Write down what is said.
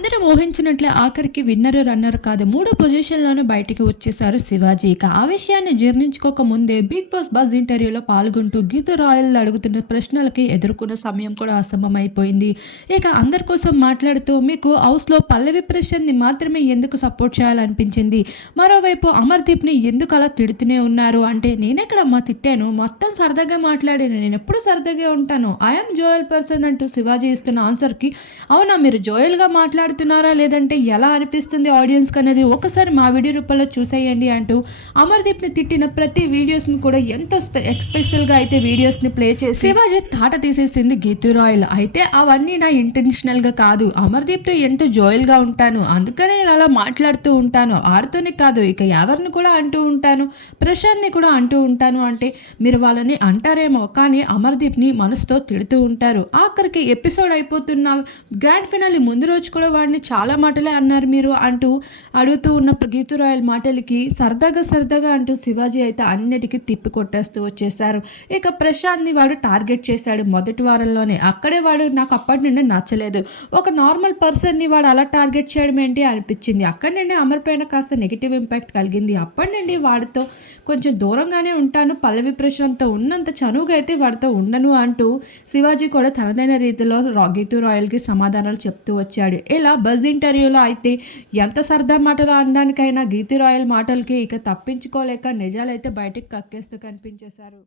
అందరం ఊహించినట్లే ఆఖరికి winner, runner కాదు మూడో పొజిషన్‌లోనే బయటికి వచ్చేసారు శివాజీ. ఇక ఆ విషయాన్ని జీర్ణించుకోక ముందే 'బిగ్ బాస్' బజ్ ఇంటర్వ్యూలో పాల్గొంటూ గీతూ రాయల్ అడుగుతున్న ప్రశ్నలకి ఎదుర్కొన్న సమయం కూడా ఆసన్నమైపోయింది. ఇక అందరి కోసం మాట్లాడుతూ మీకు హౌస్‌లో పల్లవి ప్రశాంత్‌ని మాత్రమే ఎందుకు సపోర్ట్ చేయాలనిపించింది? మరోవైపు అమర్‌దీప్‌ని ఎందుకు అలా తిడుతూనే ఉన్నారు? అంటే నేనెక్కడమ్మా తిట్టాను? మొత్తం సరదాగా మాట్లాడాను. నేనెప్పుడు సరదాగే ఉంటాను. ఐ యామ్ జోయల్ పర్సన్ అంటూ శివాజీ ఇస్తున్న ఆన్సర్‌కి అవునా మీరు జోయల్‌గా మాట్లాడుతున్నారా? లేదంటే ఎలా అనిపిస్తుంది ఆడియన్స్‌కనేది ఒకసారి మా వీడియో రూపంలో చూసేయండి అంటూ అమర్‌దీప్‌ని తిట్టిన ప్రతి వీడియోస్‌ని కూడా ఎంతో ఎక్స్‌పెక్టల్‌గా అయితే వీడియోస్‌ని ప్లే చేసి శివాజీ తాట తీసేసింది గీతూ రాయల్. అయితే అవన్నీ నా ఇంటెన్షనల్‌గా కాదు. అమర్‌దీప్‌తో ఎంతో జోయల్‌గా ఉంటాను. అందుకనే నేను అలా మాట్లాడుతూ ఉంటాను. ఆడితోనే కాదు ఇక ఎవరిని కూడా అంటూ ఉంటాను. ప్రశాంత్‌ని కూడా అంటూ ఉంటాను అంటే మీరు వాళ్ళని అంటారేమో కానీ అమర్‌దీప్‌ని మనసుతో తిడుతూ ఉంటారు. ఆఖరికి ఎపిసోడ్ అయిపోతున్న గ్రాండ్ ఫినాలే ముందు రోజు కూడా వాడిని చాలా మాటలే అన్నారు మీరు అంటూ అడుగుతూ ఉన్న గీతూ రాయల్ మాటలకి సరదాగా అంటూ శివాజీ అయితే అన్నిటికీ తిప్పి కొట్టేస్తూ వచ్చేసారు. ఇక ప్రశాంత్‌ని వాడు టార్గెట్ చేశాడు మొదటి వారంలోనే. అక్కడే వాడు నాకు అప్పటి నుండి నచ్చలేదు. ఒక నార్మల్ పర్సన్‌ని వాడు అలా టార్గెట్ చేయడం ఏంటి అనిపించింది. అక్కడి నుండి అమర్ పైన కాస్త నెగెటివ్ ఇంపాక్ట్ కలిగింది. అప్పటి నుండి వాడితో కొంచెం దూరంగానే ఉంటాను. పల్లవి ప్రశాంత్‌తో ఉన్నంత చనువుగా అయితే వాడితో ఉండను అంటూ శివాజీ కూడా తనదైన రీతిలో గీతూ రాయల్‌కి సమాధానాలు చెప్తూ వచ్చాడు. ఇలా బజ్ ఇంటర్వ్యూలో అయితే ఎంత సరదా మాటలు అనడానికైనా గీతూ రాయల్ మాటలకి ఇక తప్పించుకోలేక నిజాలైతే బయటికి కక్కేస్తూ కనిపించేశారు.